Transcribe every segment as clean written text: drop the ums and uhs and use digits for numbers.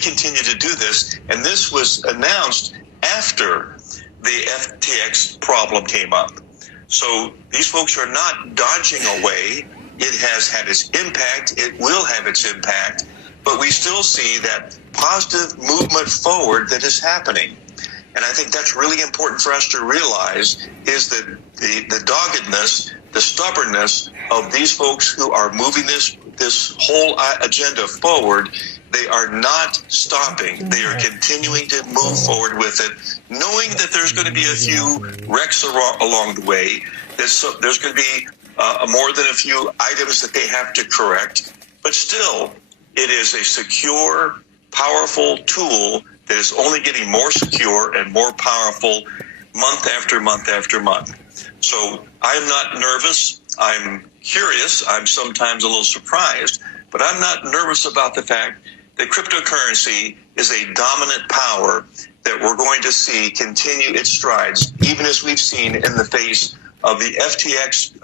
continue to do this. And this was announced after the FTX problem came up. So these folks are not dodging away. It has had its impact. It will have its impact. But we still see that positive movement forward that is happening. And I think that's really important for us to realize, is that the doggedness, the stubbornness of these folks who are moving this whole agenda forward. They are not stopping. They are continuing to move forward with it, knowing that there's going to be a few wrecks along the way. There's going to be more than a few items that they have to correct. But still, it is a secure, powerful tool that is only getting more secure and more powerful month after month after month. So I'm not nervous. I'm curious. I'm sometimes a little surprised, but I'm not nervous about the fact that cryptocurrency is a dominant power that we're going to see continue its strides, even as we've seen in the face of the FTX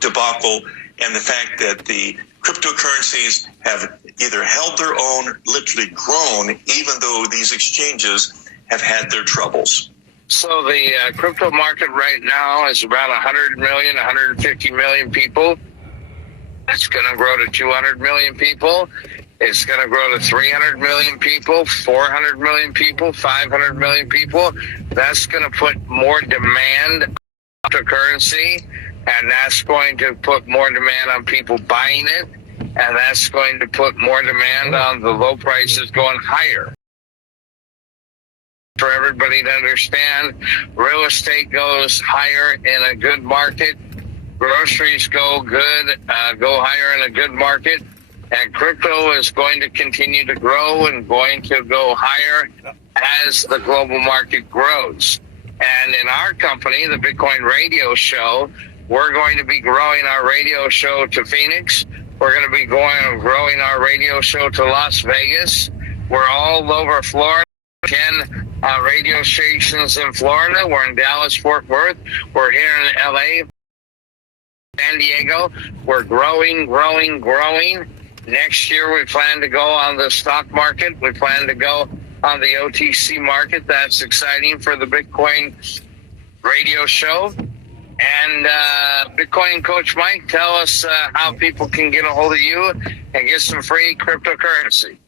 debacle and the fact that the cryptocurrencies have either held their own, literally grown, even though these exchanges have had their troubles. So the crypto market right now is about 100 million, 150 million people. It's going to grow to 200 million people. It's going to grow to 300 million people, 400 million people, 500 million people. That's going to put more demand on cryptocurrency, and that's going to put more demand on people buying it, and that's going to put more demand on the low prices going higher. For everybody to understand, real estate goes higher in a good market. Groceries go higher in a good market. And crypto is going to continue to grow and going to go higher as the global market grows. And in our company, the Bitcoin Radio Show, we're going to be growing our radio show to Phoenix. We're going to be growing our radio show to Las Vegas. We're all over Florida. 10 radio stations in Florida. We're in Dallas, Fort Worth. We're here in LA, San Diego. We're growing. Next year, we plan to go on the stock market. We plan to go on the OTC market. That's exciting for the Bitcoin radio show. And Bitcoin Coach Mike, tell us how people can get a hold of you and get some free cryptocurrency.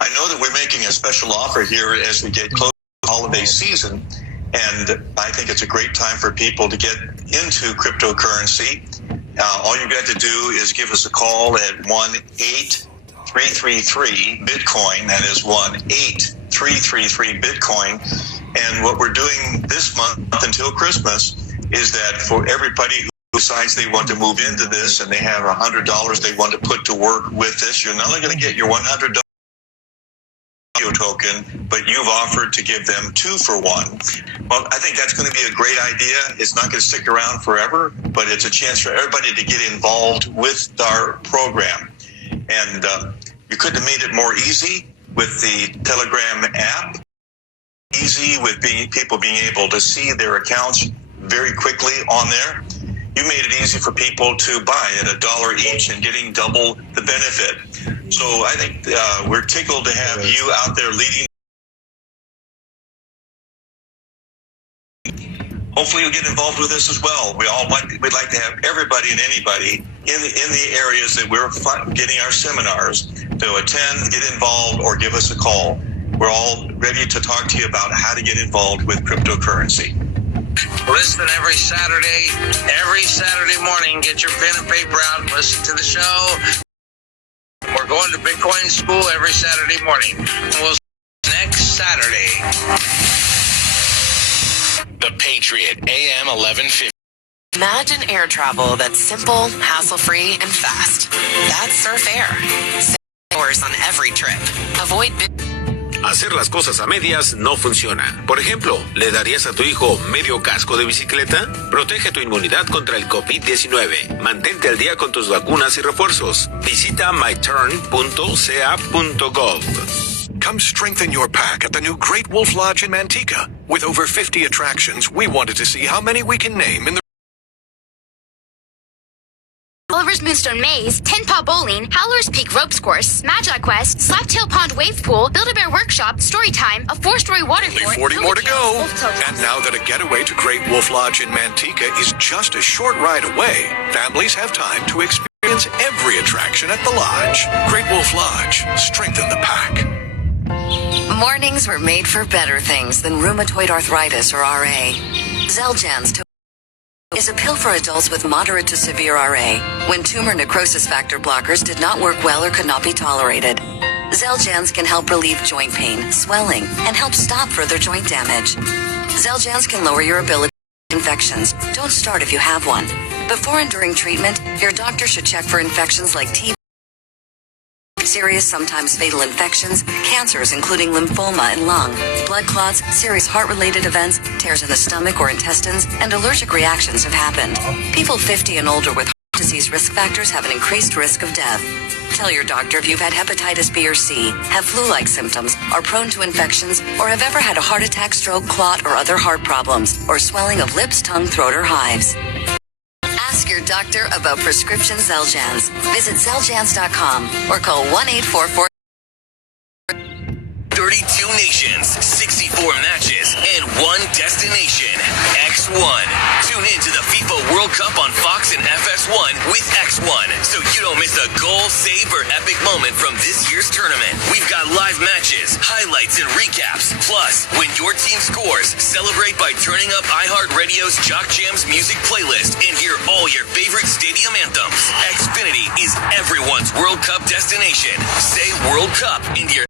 I know that we're making a special offer here as we get close to the holiday season, and I think it's a great time for people to get into cryptocurrency. All you've got to do is give us a call at 1-8333-BITCOIN. That is 1-8333-BITCOIN. And what we're doing this month until Christmas is that for everybody who decides they want to move into this and they have $100 they want to put to work with this, you're not only going to get your $100 token, but you've offered to give them 2 for 1. Well, I think that's going to be a great idea. It's not going to stick around forever, but it's a chance for everybody to get involved with our program. And you couldn't have made it more easy with the Telegram app. Easy with people being able to see their accounts very quickly on there. You made it easy for people to buy at $1 each and getting double the benefit. So I think we're tickled to have you out there leading. Hopefully you'll get involved with this as well. We'd like to have everybody and anybody in the areas that we're getting our seminars to attend, get involved, or give us a call. We're all ready to talk to you about how to get involved with cryptocurrency. Listen every Saturday morning. Get your pen and paper out and listen to the show. We're going to Bitcoin school every Saturday morning. We'll see you next Saturday. The Patriot, AM 1150. Imagine air travel that's simple, hassle-free, and fast. That's Surf Air. 6 hours on every trip. Avoid Hacer las cosas a medias no funciona. Por ejemplo, ¿le darías a tu hijo medio casco de bicicleta? Protege tu inmunidad contra el COVID-19. Mantente al día con tus vacunas y refuerzos. Visita myturn.ca.gov. Come strengthen your pack at the new Great Wolf Lodge in Manteca. With over 50 attractions, we wanted to see how many we can name in the Oliver's Moonstone Maze, Tin Paw Bowling, Howler's Peak Ropes Course, Magi Quest, Slaptail Pond Wave Pool, Build-A-Bear Workshop, Storytime, a 4-story water Only fort, 40 more to go. Wolf Totem. And now that a getaway to Great Wolf Lodge in Manteca is just a short ride away, families have time to experience every attraction at the lodge. Great Wolf Lodge. Strengthen the pack. Mornings were made for better things than rheumatoid arthritis or RA. Xeljanz is a pill for adults with moderate to severe RA when tumor necrosis factor blockers did not work well or could not be tolerated. Xeljanz can help relieve joint pain, swelling, and help stop further joint damage. Xeljanz can lower your ability to infections. Don't start if you have one. Before and during treatment, your doctor should check for infections like TB, serious, sometimes fatal infections, cancers including lymphoma and lung, blood clots, serious heart-related events, tears in the stomach or intestines, and allergic reactions have happened. People 50 and older with heart disease risk factors have an increased risk of death. Tell your doctor if you've had hepatitis B or C, have flu-like symptoms, are prone to infections, or have ever had a heart attack, stroke, clot, or other heart problems, or swelling of lips, tongue, throat, or hives. Ask your doctor about prescription Xeljanz. Visit Xeljanz.com or call 1-844. 32 nations, 64 matches, and one destination, X1. Tune in to the FIFA World Cup on Fox and FS1 with X1, so you don't miss a goal, save, or epic moment from this year's tournament. We've got live matches, highlights, and recaps. Plus, when your team scores, celebrate by turning up iHeartRadio's Jock Jams music playlist and hear all your favorite stadium anthems. Xfinity is everyone's World Cup destination. Say World Cup into your...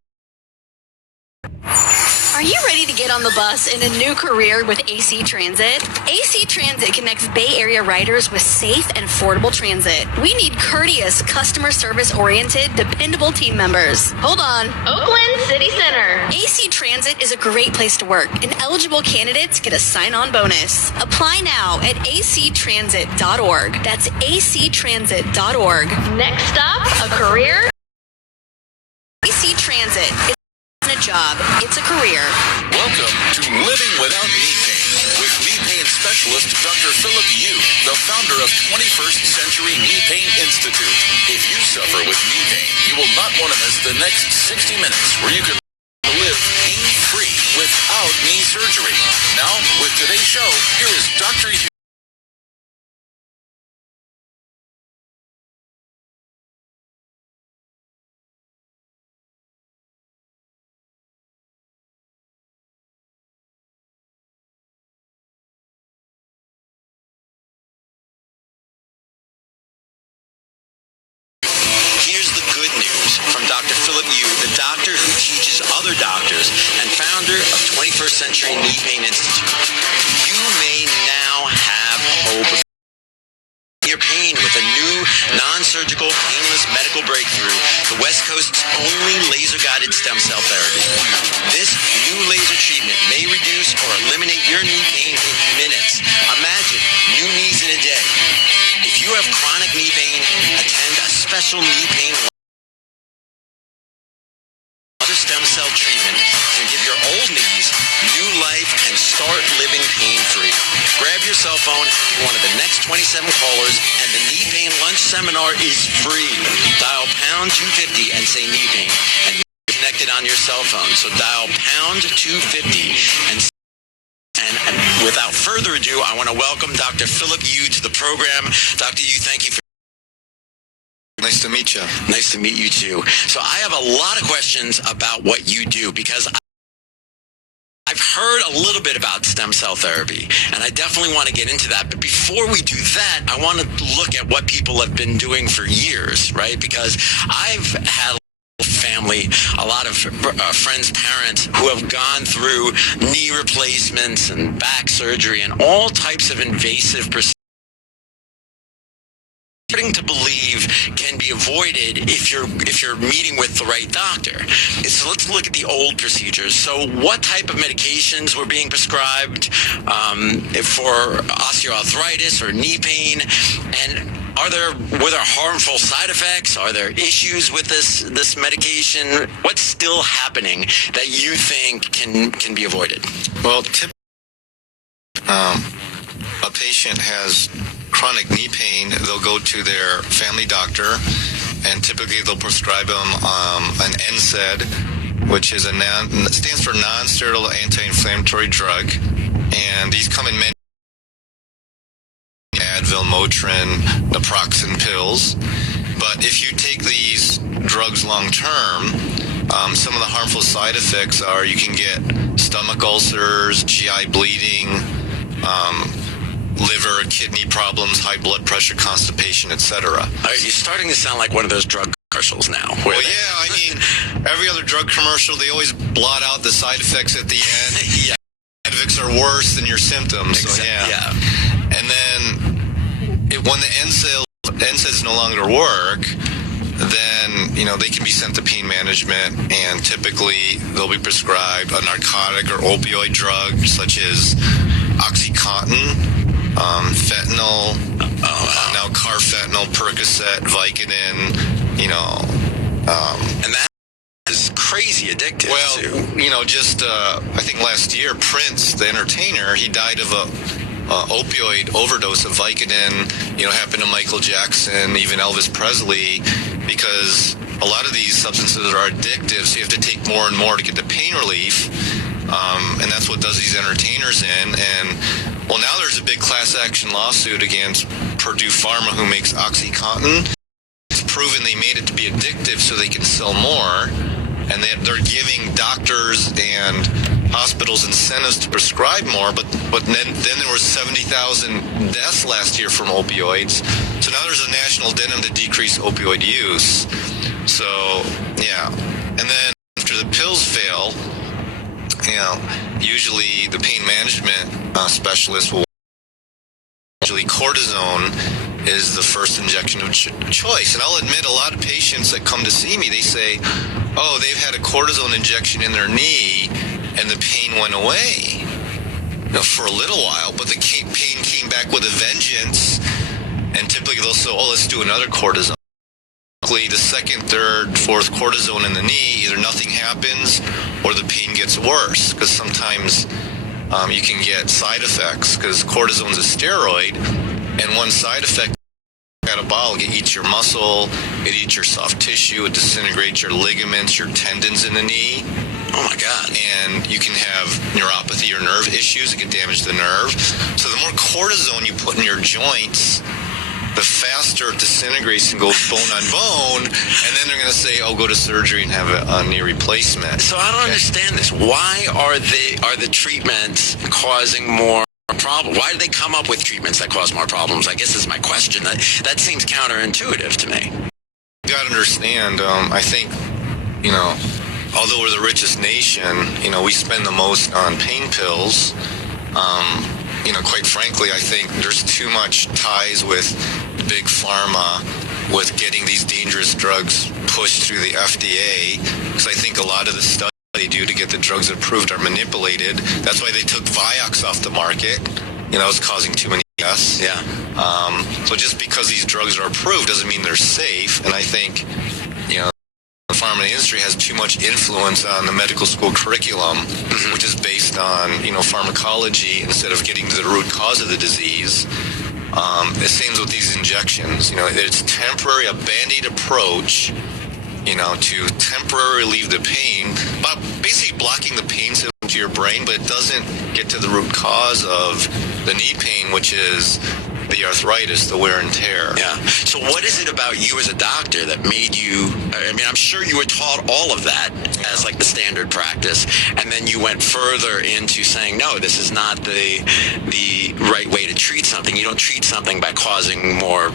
Are you ready to get on the bus in a new career with AC Transit? AC Transit connects Bay Area riders with safe and affordable transit. We need courteous, customer service-oriented, dependable team members. Hold on. Oakland City Center. AC Transit is a great place to work, and eligible candidates get a sign-on bonus. Apply now at actransit.org. That's actransit.org. Next stop, a career. AC Transit. A job. It's a career. Welcome to Living Without Knee Pain with knee pain specialist Dr. Philip Yu, the founder of 21st Century Knee Pain Institute. If you suffer with knee pain, you will not want to miss the next 60 minutes where you can live pain-free without knee surgery. Now, with today's show, here is Dr. Yu. From Dr. Philip Yu, the doctor who teaches other doctors and founder of 21st Century Knee Pain Institute. You may now have hope of your pain with a new non-surgical painless medical breakthrough, the West Coast's only laser-guided stem cell therapy. This new laser treatment may reduce or eliminate your knee pain in minutes. Imagine new knees in a day. If you have chronic knee pain, attend a special knee pain stem cell treatment can give your old knees new life and start living pain-free. Grab your cell phone, be one of the next 27 callers, and the Knee Pain Lunch Seminar is free. Dial pound 250 and say knee pain, and you're connected on your cell phone. So dial pound 250 and without further ado, I want to welcome Dr. Philip Yu to the program. Dr. Yu, thank you for... Nice to meet you. Nice to meet you too. So I have a lot of questions about what you do because I've heard a little bit about stem cell therapy, and I definitely want to get into that. But before we do that, I want to look at what people have been doing for years, right? Because I've had family, a lot of friends, parents who have gone through knee replacements and back surgery and all types of invasive procedures to believe can be avoided if you're meeting with the right doctor. So let's look at the old procedures. So what type of medications were being prescribed for osteoarthritis or knee pain, and were there harmful side effects? Are there issues with this medication? What's still happening that you think can be avoided? Well, a patient has chronic knee pain, they'll go to their family doctor, and typically they'll prescribe them an NSAID, which is stands for non-steroidal anti-inflammatory drug, and these come in many Advil, Motrin, naproxen pills. But if you take these drugs long term, some of the harmful side effects are you can get stomach ulcers, GI bleeding, liver, kidney problems, high blood pressure, constipation, etc. You're starting to sound like one of those drug commercials now. Well, yeah, I mean, every other drug commercial, they always blot out the side effects at the end. Yeah. Side effects are worse than your symptoms. So, yeah. And then when the NSAIDs no longer work, then, they can be sent to pain management, and typically they'll be prescribed a narcotic or opioid drug such as OxyContin, fentanyl, now carfentanil, Percocet, Vicodin, and that is crazy addictive. Well, just I think last year, Prince, the entertainer, he died of a opioid overdose of Vicodin. Happened to Michael Jackson, even Elvis Presley, because a lot of these substances are addictive, so you have to take more and more to get the pain relief, and that's what does these entertainers in. And well, now there's a big class action lawsuit against Purdue Pharma, who makes OxyContin. It's proven they made it to be addictive so they can sell more, and they're giving doctors and hospitals incentives to prescribe more, but then there was 70,000 deaths last year from opioids. So now there's a national denim to decrease opioid use. So, yeah. And then after the pills fail, usually the pain management specialist will usually cortisone is the first injection of choice. And I'll admit, a lot of patients that come to see me, they say, oh, they've had a cortisone injection in their knee and the pain went away for a little while, but the pain came back with a vengeance, and typically they'll say, oh, let's do another cortisone. The second, third, fourth cortisone in the knee, either nothing happens or the pain gets worse, because sometimes you can get side effects, because cortisone's a steroid, and one side effect catabolic, it eats your muscle, it eats your soft tissue, it disintegrates your ligaments, your tendons in the knee. Oh my God. And you can have neuropathy or nerve issues. It can damage the nerve. So the more cortisone you put in your joints, the faster it disintegrates and goes bone on bone. And then they're going to say, oh, go to surgery and have a knee replacement. So I don't understand this. Why are the treatments causing more problems? Why do they come up with treatments that cause more problems? I guess is my question. That seems counterintuitive to me. You got to understand, I think, although we're the richest nation, we spend the most on pain pills. Quite frankly, I think there's too much ties with big pharma with getting these dangerous drugs pushed through the FDA, because I think a lot of the stuff they do to get the drugs approved are manipulated. That's why they took Vioxx off the market. It's causing too many deaths. Yeah. So just because these drugs are approved doesn't mean they're safe. And I think, the pharma industry has too much influence on the medical school curriculum, which is based on, pharmacology instead of getting to the root cause of the disease. The same with these injections. It's temporary, a Band-Aid approach, to temporarily relieve the pain, but basically blocking the pain signal to your brain, but it doesn't get to the root cause of the knee pain, which is the arthritis, the wear and tear. Yeah. So what is it about you as a doctor that made you, I'm sure you were taught all of that as like the standard practice, and then you went further into saying, no, this is not the right way to treat something. You don't treat something by causing more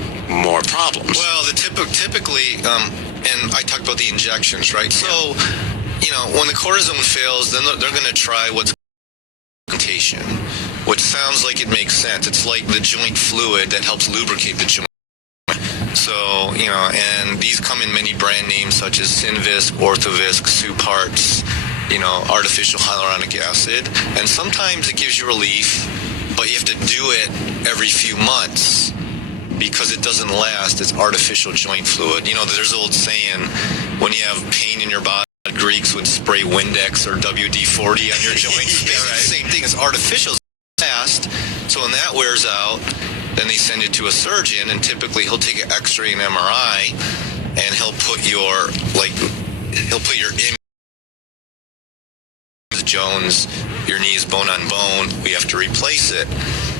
problems. Well, typically, and I talked about the injections, right? So, when the cortisone fails, then they're going to try what's lubrication, which sounds like it makes sense. It's like the joint fluid that helps lubricate the joint. So, and these come in many brand names such as Synvisc, Orthovisc, Suparts, artificial hyaluronic acid. And sometimes it gives you relief, but you have to do it every few months because it doesn't last. It's artificial joint fluid. There's an old saying, when you have pain in your body, Greeks would spray Windex or WD-40 on your joints. Yeah, right. Same thing as artificial. Fast, so when that wears out, Then they send it to a surgeon, and typically he'll take an X-ray and MRI, and he'll put your Jones, your knee is bone on bone. We have to replace it.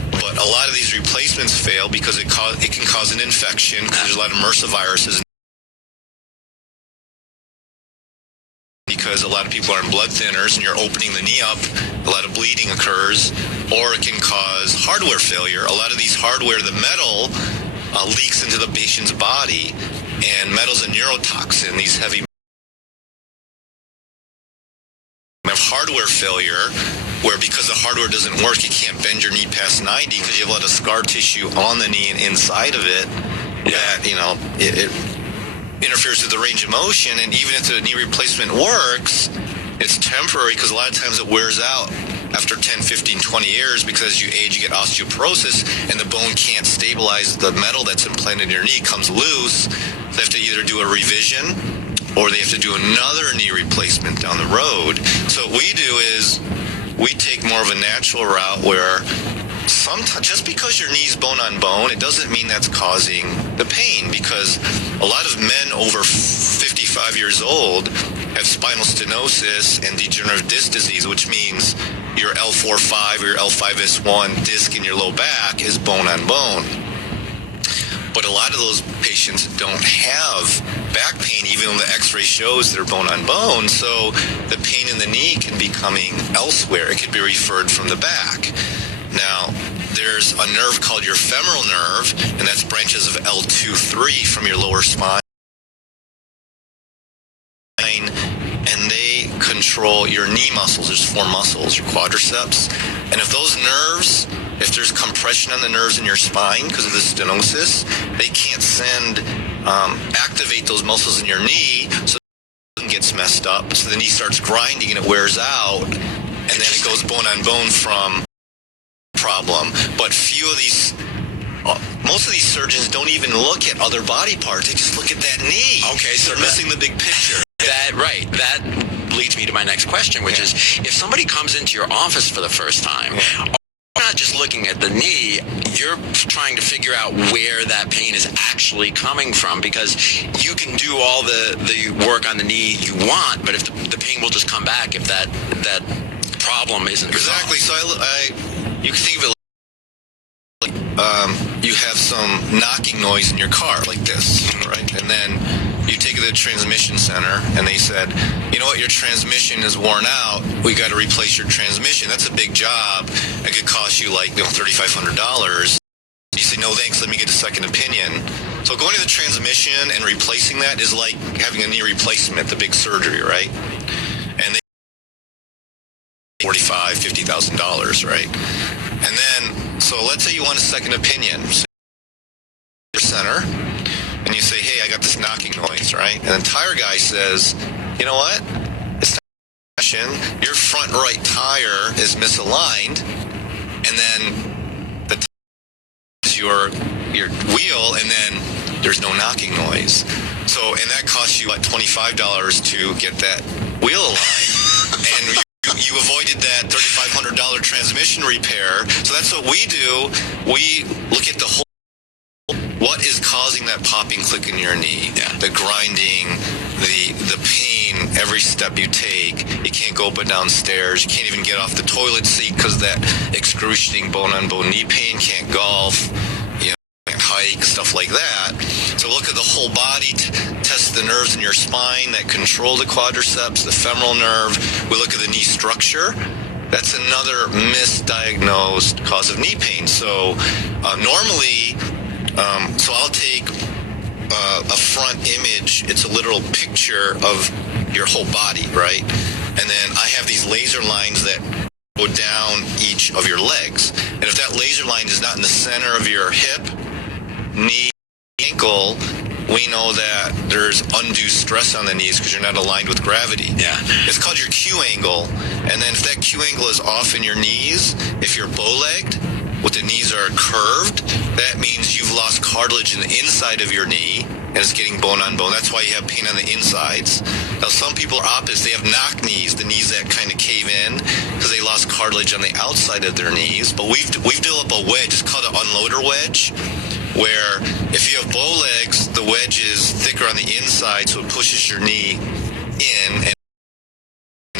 But a lot of these replacements fail because it can cause an infection because there's a lot of MRSA viruses. Because a lot of people are on blood thinners and you're opening the knee up, a lot of bleeding occurs, or it can cause hardware failure. A lot of these hardware, the metal leaks into the patient's body, and metal's a neurotoxin. These heavy have hardware failure, where because the hardware doesn't work, you can't bend your knee past 90 because you have a lot of scar tissue on the knee and inside of it that, it interferes with the range of motion. And even if the knee replacement works, it's temporary because a lot of times it wears out after 10, 15, 20 years because as you age, you get osteoporosis and the bone can't stabilize. The metal that's implanted in your knee comes loose. They have to either do a revision or they have to do another knee replacement down the road. So what we do is we take more of a natural route where sometimes, just because your knee's bone on bone, it doesn't mean that's causing the pain, because a lot of men over 55 years old have spinal stenosis and degenerative disc disease, which means your L4-5 or your L5-S1 disc in your low back is bone on bone. But a lot of those patients don't have back pain, even though the x-ray shows they're bone on bone. So the pain in the knee can be coming elsewhere. It could be referred from the back. Now, there's a nerve called your femoral nerve, and that's branches of L2-3 from your lower spine. And they control your knee muscles. There's 4 muscles, your quadriceps. And if those nerves, if there's compression on the nerves in your spine because of the stenosis, they can't activate those muscles in your knee, so it gets messed up. So the knee starts grinding and it wears out, and then it goes bone on bone from problem. But most of these surgeons don't even look at other body parts. They just look at that knee. Okay, so they're missing the big picture. That leads me to my next question, which is, if somebody comes into your office for the first time, you're not just looking at the knee, you're trying to figure out where that pain is actually coming from, because you can do all the work on the knee you want, but if the pain will just come back if that problem isn't resolved. Exactly. So you can think of it like you have some knocking noise in your car like this, right? And then you take it to the transmission center and they said, you know what, your transmission is worn out. We got to replace your transmission. That's a big job. It could cost you like $3,500. You say, no thanks, let me get a second opinion. So going to the transmission and replacing that is like having a knee replacement, the big surgery, right? And they $45,000, $50,000, right? And then, so let's say you want a second opinion. So center, and you say, hey, I got this knocking noise, right? And the tire guy says, you know what? It's not your front right tire is misaligned, and then the tire is your wheel, and then there's no knocking noise. So, and that costs you, $25 to get that wheel aligned. And you avoided that $3,500 transmission repair. So that's what we do. We look at the whole, what is causing that popping click in your knee, the grinding, the pain every step you take. You can't go up and down stairs. You can't even get off the toilet seat because of that excruciating bone-on-bone knee pain. Can't golf, can't hike, stuff like that. So look at the whole body, test the nerves in your spine that control the quadriceps, the femoral nerve. We look at the knee structure. That's another misdiagnosed cause of knee pain. So normally, so I'll take a front image. It's a literal picture of your whole body, right? And then I have these laser lines that go down each of your legs. And if that laser line is not in the center of your hip, knee, ankle, we know that there's undue stress on the knees because you're not aligned with gravity. Yeah. It's called your Q angle. And then if that Q angle is off in your knees, if you're bow-legged, with the knees are curved, that means you've lost cartilage in the inside of your knee and it's getting bone on bone. That's why you have pain on the insides. Now, some people are opposite. They have knock knees, the knees that kind of cave in because they lost cartilage on the outside of their knees. But we've developed a wedge. It's called an unloader wedge, where if you have bow legs, the wedge is thicker on the inside, so it pushes your knee in, and